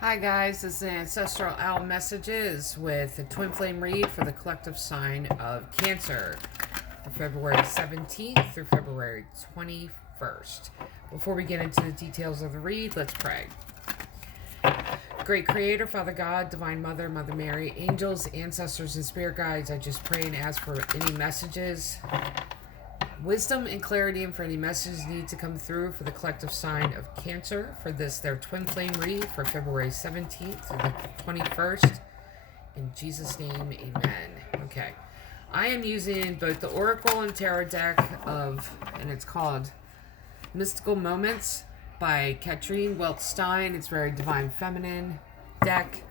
Hi guys, this is Ancestral Owl Messages with a twin flame read for the collective sign of Cancer for February 17th through February 21st. Before we get into the details of the read, let's pray. Great Creator, Father God, Divine Mother, Mother Mary, angels, ancestors, and spirit guides, I just pray and ask for any messages, wisdom and clarity, and for any messages need to come through for the collective sign of Cancer for this, their twin flame read for February 17th through the 21st. In Jesus' name, amen. Okay. I am using both the Oracle and Tarot deck and it's called Mystical Moments by Katrine Weltstein. It's very divine feminine deck.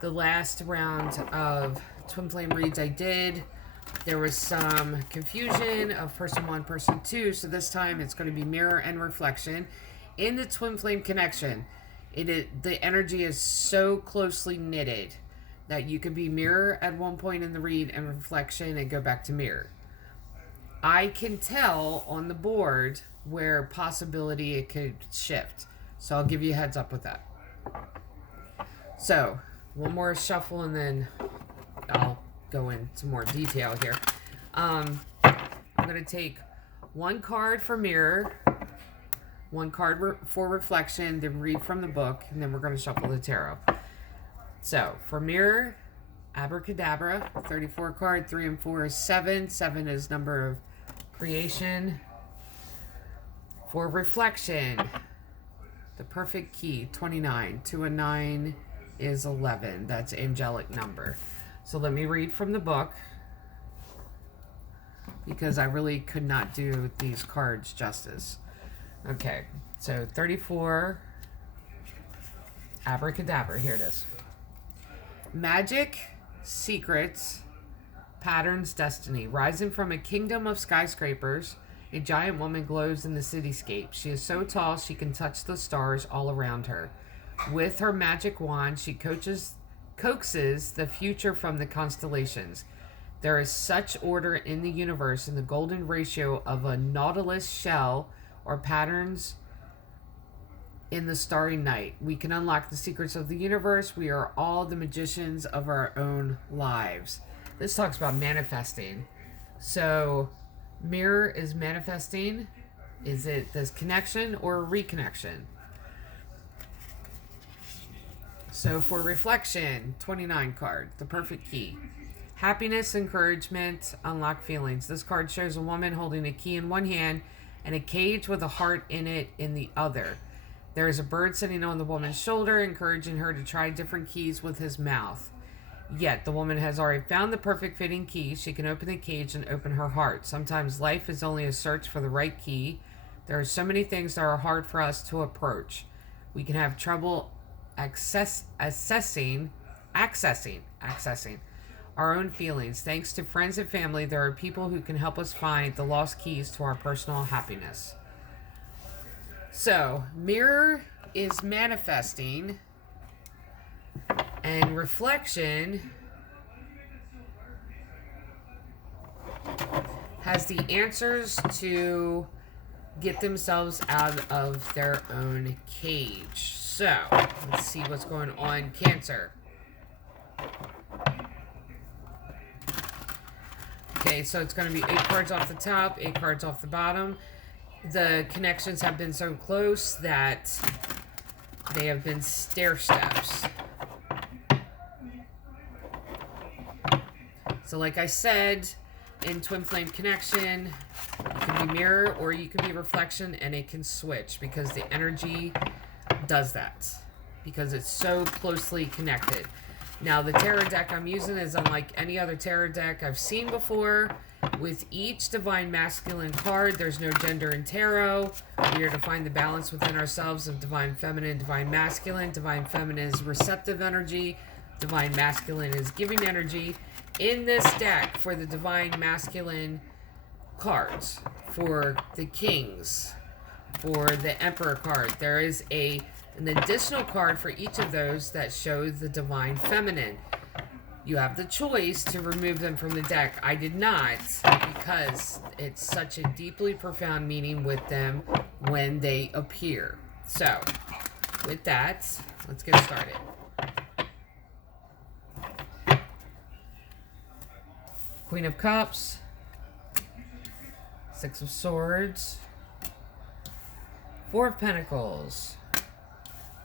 The last round of twin flame reads I did, there was some confusion of person one, person two. So this time it's going to be mirror and reflection. In the twin flame connection, the energy is so closely knitted that you can be mirror at one point in the read and reflection and go back to mirror. I can tell on the board where possibility it could shift. So I'll give you a heads up with that. So one more shuffle and then I'll go into more detail here. I'm going to take one card for mirror, one card for reflection, then read from the book, and then we're going to shuffle the tarot. So for mirror, abracadabra, 34 card, 3 and 4 is 7. 7 is number of creation. For reflection, the perfect key, 29. 2 and 9 is 11. That's angelic number. So let me read from the book because I really could not do these cards justice. Okay, so 34, abracadabra, here it is. Magic, secrets, patterns, destiny. Rising from a kingdom of skyscrapers, a giant woman glows in the cityscape. She is so tall she can touch the stars all around her. With her magic wand, she coaxes the future from the constellations. There is such order in the universe in the golden ratio of a nautilus shell or patterns in the starry night. We can unlock the secrets of the universe. We are all the magicians of our own lives. This talks about manifesting. So mirror is manifesting. Is it this connection or reconnection? So for reflection, 29 card, the perfect key. Happiness, encouragement, unlock feelings. This card shows a woman holding a key in one hand and a cage with a heart in it in the other. There is a bird sitting on the woman's shoulder, encouraging her to try different keys with his mouth. Yet the woman has already found the perfect fitting key. She can open the cage and open her heart. Sometimes life is only a search for the right key. There are so many things that are hard for us to approach. We can have trouble accessing our own feelings. Thanks to friends and family, there are people who can help us find the lost keys to our personal happiness. So, mirror is manifesting, and reflection has the answers to get themselves out of their own cage. So, let's see what's going on, Cancer. Okay, so it's going to be 8 cards off the top, 8 cards off the bottom. The connections have been so close that they have been stair steps. So like I said, in Twin Flame Connection, you can be mirror or you can be reflection, and it can switch because the energy does that because it's so closely connected. Now the tarot deck I'm using is unlike any other tarot deck I've seen before. With each divine masculine card, there's no gender in tarot. We are to find the balance within ourselves of divine feminine, divine masculine. Divine feminine is receptive energy. Divine masculine is giving energy. In this deck, for the divine masculine cards, for the kings, for the emperor card, there is an additional card for each of those that show the divine feminine. You have the choice to remove them from the deck. I did not, because it's such a deeply profound meaning with them when they appear. So, with that, let's get started. Queen of Cups, Six of Swords, Four of Pentacles,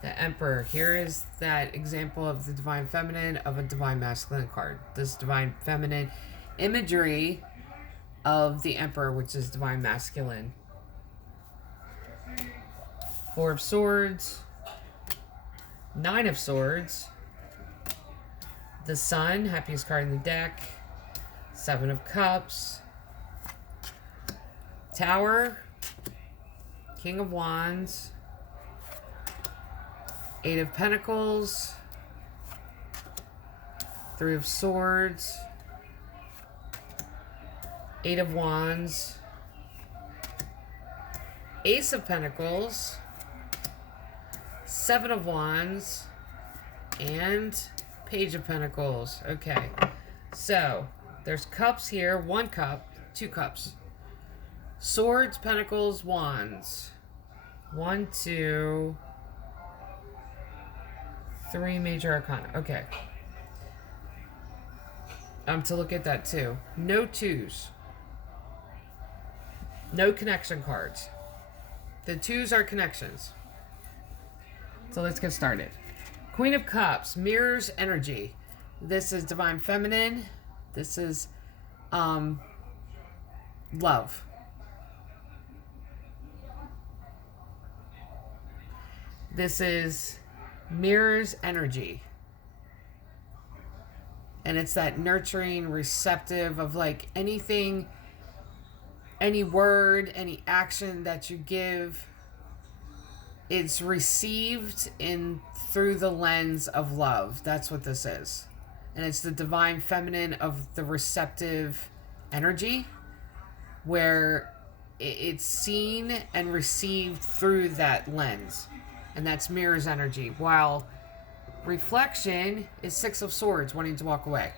the Emperor. Here is that example of the Divine Feminine of a Divine Masculine card. This Divine Feminine imagery of the Emperor, which is Divine Masculine. Four of Swords, Nine of Swords, the Sun, happiest card in the deck, Seven of Cups, Tower, King of Wands, Eight of Pentacles, Three of Swords, Eight of Wands, Ace of Pentacles, Seven of Wands, and Page of Pentacles. Okay, so there's cups here. One cup, two cups. Swords, Pentacles, Wands. 1, 2, 3 major arcana. Okay. To look at that too. No twos. No connection cards. The twos are connections. So let's get started. Queen of Cups mirrors energy. This is Divine Feminine. This is love. This is mirrors energy. And it's that nurturing, receptive of like anything, any word, any action that you give, it's received in through the lens of love. That's what this is. And it's the Divine Feminine of the receptive energy, where it's seen and received through that lens. And that's mirrors energy. While reflection is Six of Swords, wanting to walk away.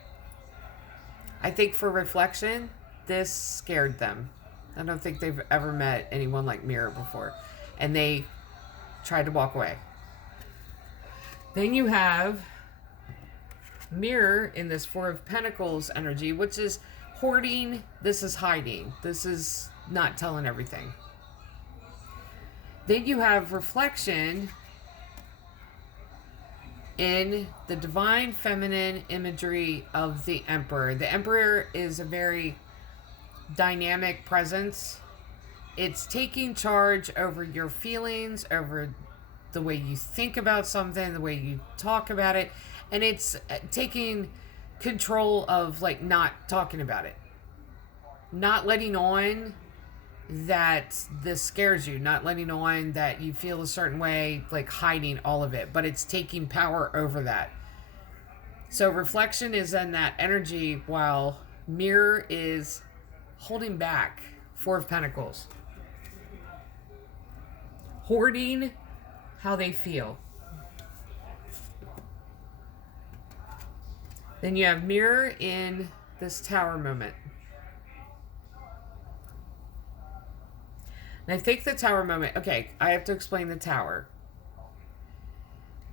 I think for reflection, this scared them. I don't think they've ever met anyone like Mirror before. And they tried to walk away. Then you have Mirror in this Four of Pentacles energy, which is hoarding. This is hiding. This is not telling everything. Then you have reflection in the Divine Feminine imagery of the Emperor. The Emperor is a very dynamic presence. It's taking charge over your feelings, over the way you think about something, the way you talk about it, and it's taking control of like not talking about it, not letting on that this scares you, not letting on that you feel a certain way, like hiding all of it, but it's taking power over that. So reflection is in that energy, while Mirror is holding back. Four of Pentacles, hoarding how they feel. Then you have Mirror in this Tower moment. And I think the Tower moment, okay, I have to explain the Tower.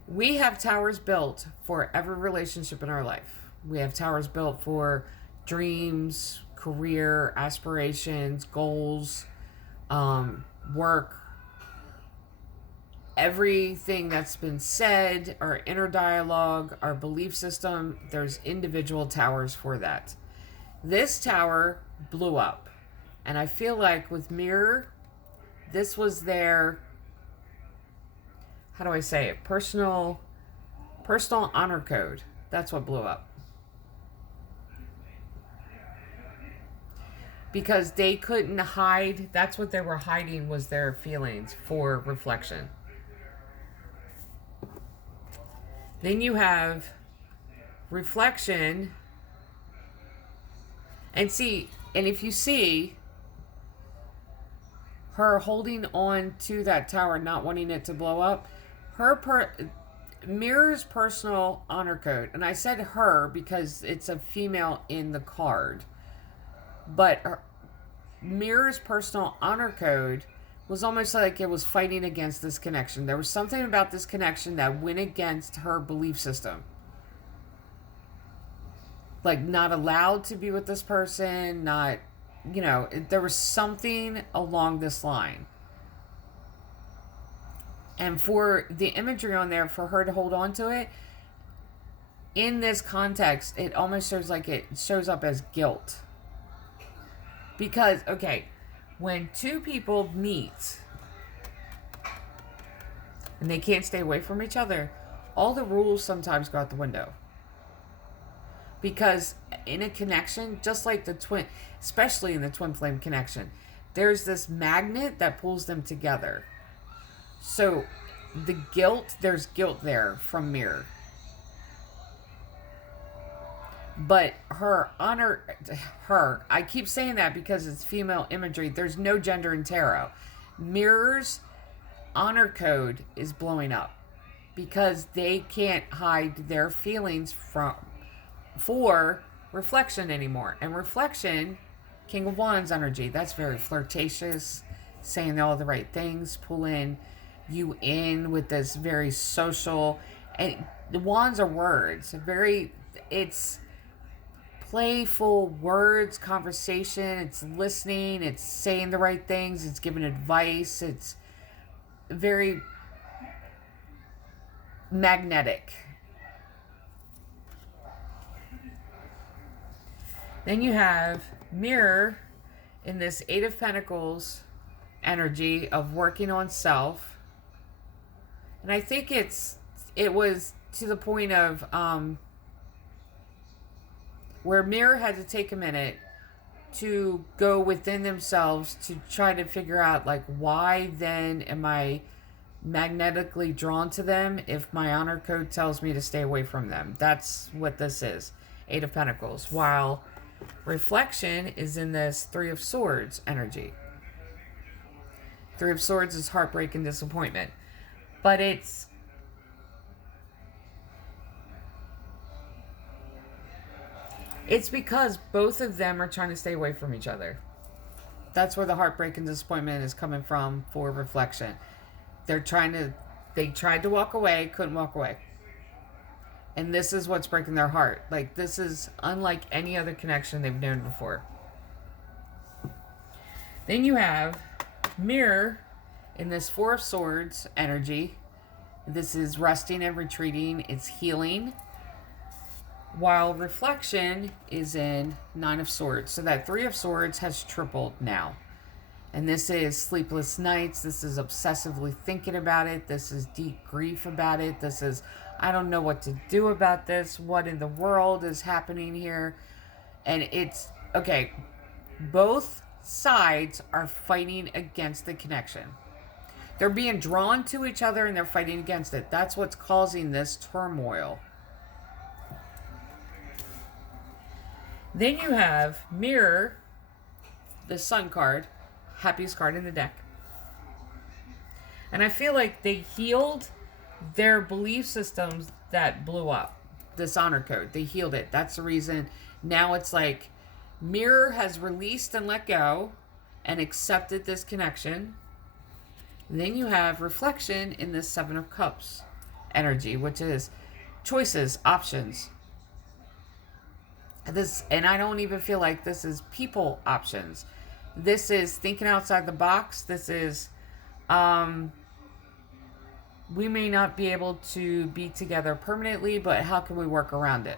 We have towers built for every relationship in our life. We have towers built for dreams, career, aspirations, goals, work. Everything that's been said, our inner dialogue, our belief system, there's individual towers for that. This tower blew up. And I feel like with Mirror, this was their, how do I say it? Personal honor code. That's what blew up. Because they couldn't hide. That's what they were hiding, was their feelings for reflection. Then you have reflection. And see, and if you see her holding on to that tower, not wanting it to blow up, Mirror's personal honor code, and I said her because it's a female in the card, but Mirror's personal honor code was almost like it was fighting against this connection. There was something about this connection that went against her belief system. Like, not allowed to be with this person, not, there was something along this line. And for the imagery on there, for her to hold on to it, in this context, it almost shows like it shows up as guilt. Because, okay, when two people meet and they can't stay away from each other, all the rules sometimes go out the window. Because in a connection, just like the twin, especially in the twin flame connection, there's this magnet that pulls them together. So there's guilt there from Mirror. But I keep saying that because it's female imagery. There's no gender in tarot. Mirror's honor code is blowing up because they can't hide their feelings for reflection anymore. And reflection, King of Wands energy, that's very flirtatious, saying all the right things, pulling you in with this very social, and the wands are words, it's playful words, conversation, it's listening, it's saying the right things, it's giving advice, it's very magnetic. Then you have Mirror in this Eight of Pentacles energy of working on self. And I think it was to the point of where Mirror had to take a minute to go within themselves to try to figure out, like, why then am I magnetically drawn to them if my honor code tells me to stay away from them? That's what this is. Eight of Pentacles. While reflection is in this Three of Swords energy. Three of Swords is heartbreak and disappointment. But it's because both of them are trying to stay away from each other. That's where the heartbreak and disappointment is coming from for reflection. They tried to walk away, couldn't walk away. And this is what's breaking their heart. Like, this is unlike any other connection they've known before. Then you have Mirror in this Four of Swords energy. This is resting and retreating. It's healing. While reflection is in Nine of Swords. So that Three of Swords has tripled now. And this is sleepless nights. This is obsessively thinking about it. This is deep grief about it. This is, I don't know what to do about this. What in the world is happening here? And it's, okay, both sides are fighting against the connection. They're being drawn to each other and they're fighting against it. That's what's causing this turmoil. Then you have Mirror, the Sun card, happiest card in the deck. And I feel like they healed their belief systems that blew up. This honor code, they healed it. That's the reason. Now it's like Mirror has released and let go and accepted this connection. And then you have reflection in this Seven of Cups energy, which is choices, options. And I don't even feel like this is people options. This is thinking outside the box. This is, we may not be able to be together permanently, but how can we work around it?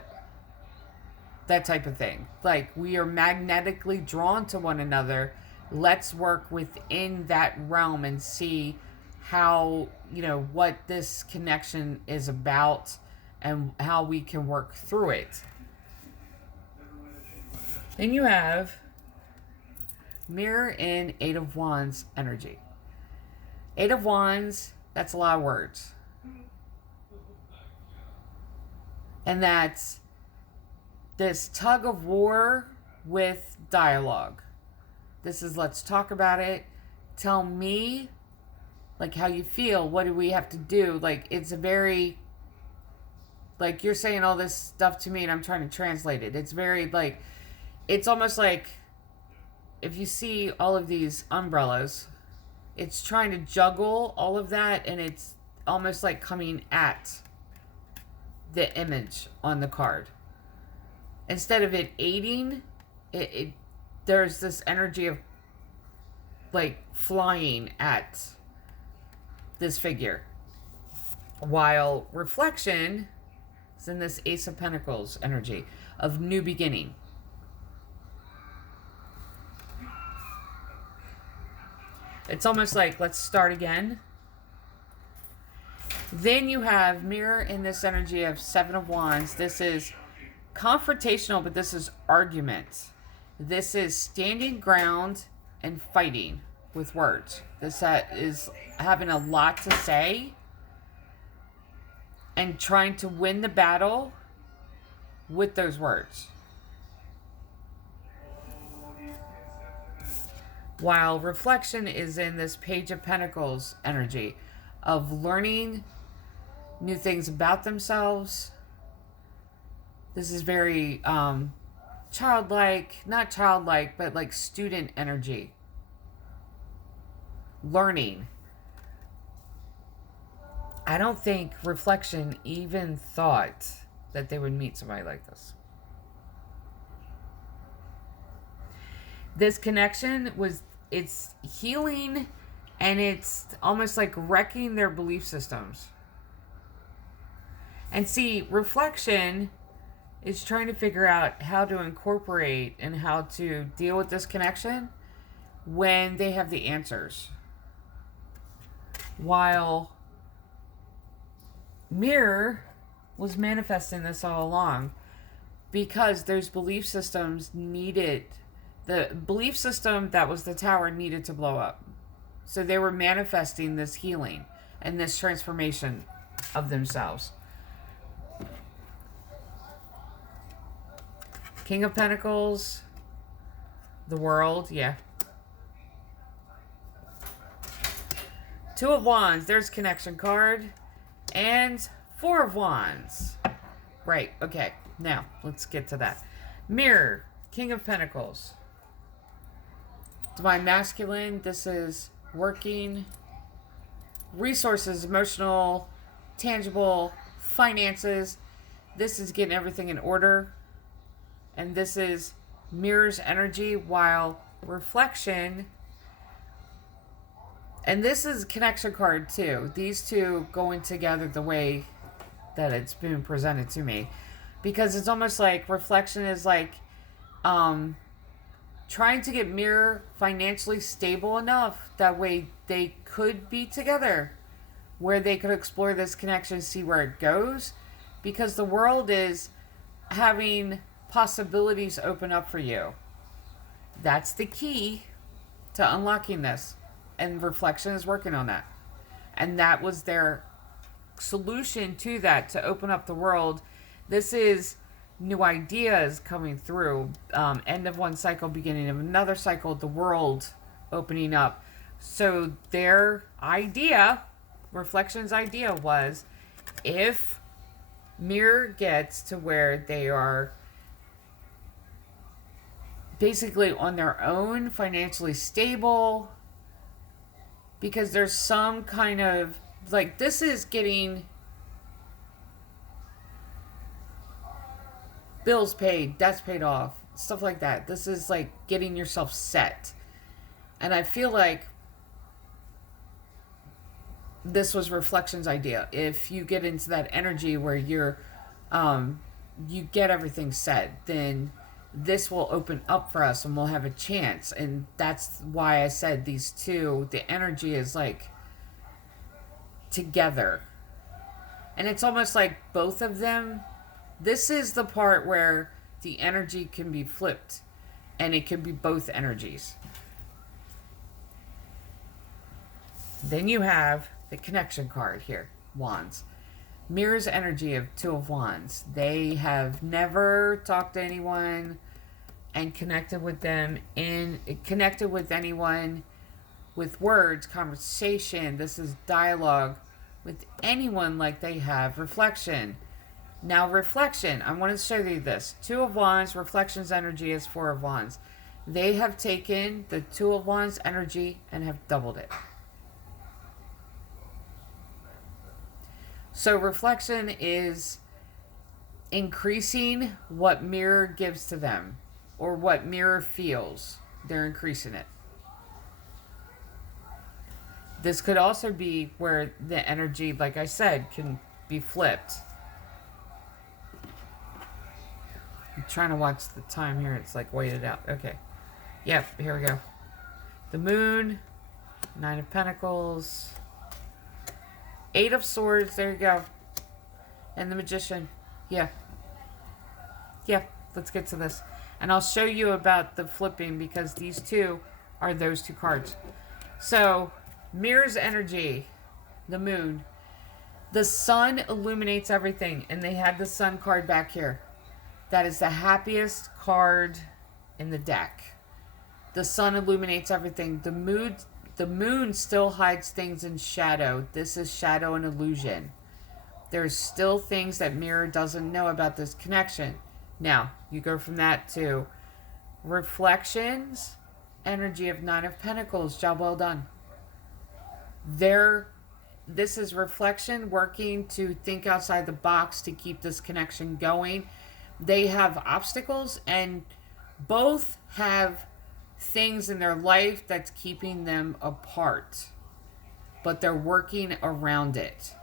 That type of thing. Like, we are magnetically drawn to one another. Let's work within that realm and see how, what this connection is about and how we can work through it. Then you have Mirror in Eight of Wands energy. Eight of Wands, that's a lot of words. And that's this tug of war with dialogue. This is, let's talk about it. Tell me, like, how you feel. What do we have to do? Like, it's a very, like, you're saying all this stuff to me and I'm trying to translate it. It's very, like, it's almost like if you see all of these umbrellas It's trying to juggle all of that, and it's almost like coming at the image on the card. Instead of it aiding, it there's this energy of like flying at this figure. While reflection is in this Ace of Pentacles energy of new beginning. It's almost like, let's start again. Then you have Mirror in this energy of Seven of Wands. This is confrontational, but this is argument. This is standing ground and fighting with words. This is having a lot to say and trying to win the battle with those words. While reflection is in this Page of Pentacles energy of learning new things about themselves. This is very childlike, not childlike, but like student energy. Learning. I don't think reflection even thought that they would meet somebody like this. This connection it's healing, and it's almost like wrecking their belief systems. And see, reflection is trying to figure out how to incorporate and how to deal with this connection when they have the answers. While Mirror was manifesting this all along because those belief systems needed, the belief system that was the tower needed to blow up. So they were manifesting this healing and this transformation of themselves. King of Pentacles, the World, yeah. Two of Wands, there's connection card. And Four of Wands. Right, okay. Now, let's get to that. Mirror, King of Pentacles. Divine Masculine, this is working. Resources, emotional, tangible, finances. This is getting everything in order. And this is Mirror's energy, while reflection, and this is connection card too. These two going together the way that it's been presented to me. Because it's almost like reflection is like trying to get Mirror financially stable enough that way they could be together, where they could explore this connection, see where it goes, because the World is having possibilities open up for you. That's the key to unlocking this, and reflection is working on that. And that was their solution to that, to open up the World. This is new ideas coming through, end of one cycle, beginning of another cycle, the World opening up. So their idea, reflection's idea, was if Mirror gets to where they are basically on their own, financially stable, because there's some kind of, like, this is getting bills paid, debts paid off, stuff like that. This is like getting yourself set. And I feel like this was reflection's idea. If you get into that energy where you're you get everything set, then this will open up for us and we'll have a chance. And that's why I said these two, the energy is like together. And it's almost like both of them, this is the part where the energy can be flipped and it can be both energies. Then you have the connection card here, Wands. Mirror's energy of Two of Wands. They have never talked to anyone and connected with them, connected with anyone with words, conversation. This is dialogue with anyone like they have reflection. Now reflection, I want to show you this. Two of Wands, reflection's energy is Four of Wands. They have taken the Two of Wands energy and have doubled it. So reflection is increasing what mirror gives to them or what mirror feels. They're increasing it. This could also be where the energy, like I said, can be flipped. I'm trying to watch the time here. It's like weighted out. Okay. Yep, here we go. The moon, 9 of Pentacles, 8 of Swords, there you go. And the Magician. Yeah. Yeah, let's get to this. And I'll show you about the flipping because these two are those two cards. So, mirror's energy, the moon. The sun illuminates everything, and they have the sun card back here. That is the happiest card in the deck. The sun illuminates everything. The moon still hides things in shadow. This is shadow and illusion. There's still things that mirror doesn't know about this connection. Now, you go from that to reflections, energy of 9 of Pentacles. Job well done. This is reflection working to think outside the box to keep this connection going. They have obstacles and both have things in their life that's keeping them apart, but they're working around it.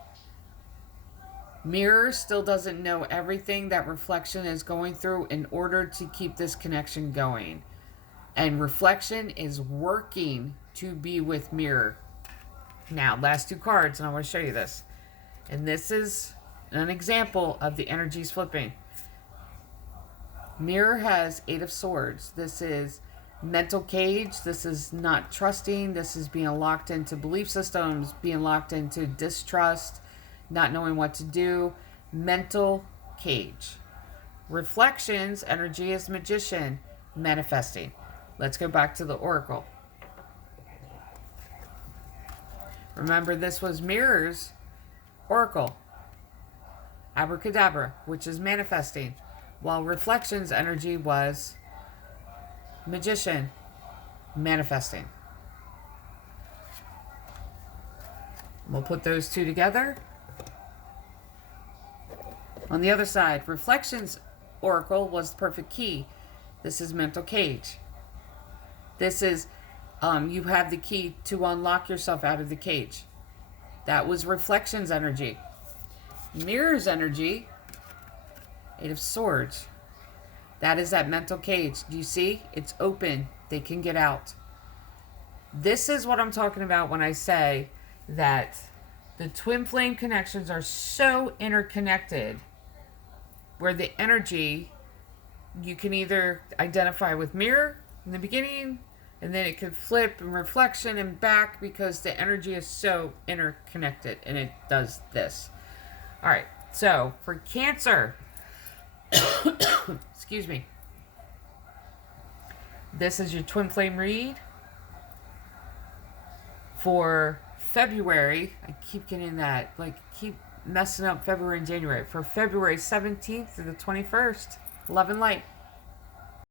Mirror still doesn't know everything that reflection is going through in order to keep this connection going. And reflection is working to be with mirror. Now, last two cards, and I want to show you this. And this is an example of the energies flipping. Mirror has 8 of Swords. This is mental cage. This is not trusting. This is being locked into belief systems, being locked into distrust, not knowing what to do. Mental cage. Reflections, energy is Magician, manifesting. Let's go back to the Oracle. Remember, this was Mirror's Oracle. Abracadabra, which is manifesting. While Reflections energy was Magician, manifesting. We'll put those two together. On the other side, Reflections Oracle was the perfect key. This is mental cage. This is, you have the key to unlock yourself out of the cage. That was Reflections energy. Mirror's energy, 8 of Swords. That is that mental cage. Do you see? It's open. They can get out. This is what I'm talking about when I say that the twin flame connections are so interconnected where the energy you can either identify with mirror in the beginning and then it could flip and reflection and back because the energy is so interconnected and it does this. All right. So for Cancer, excuse me. This is your twin flame read for February. I keep getting that, keep messing up February and January. For February 17th to the 21st, love and light.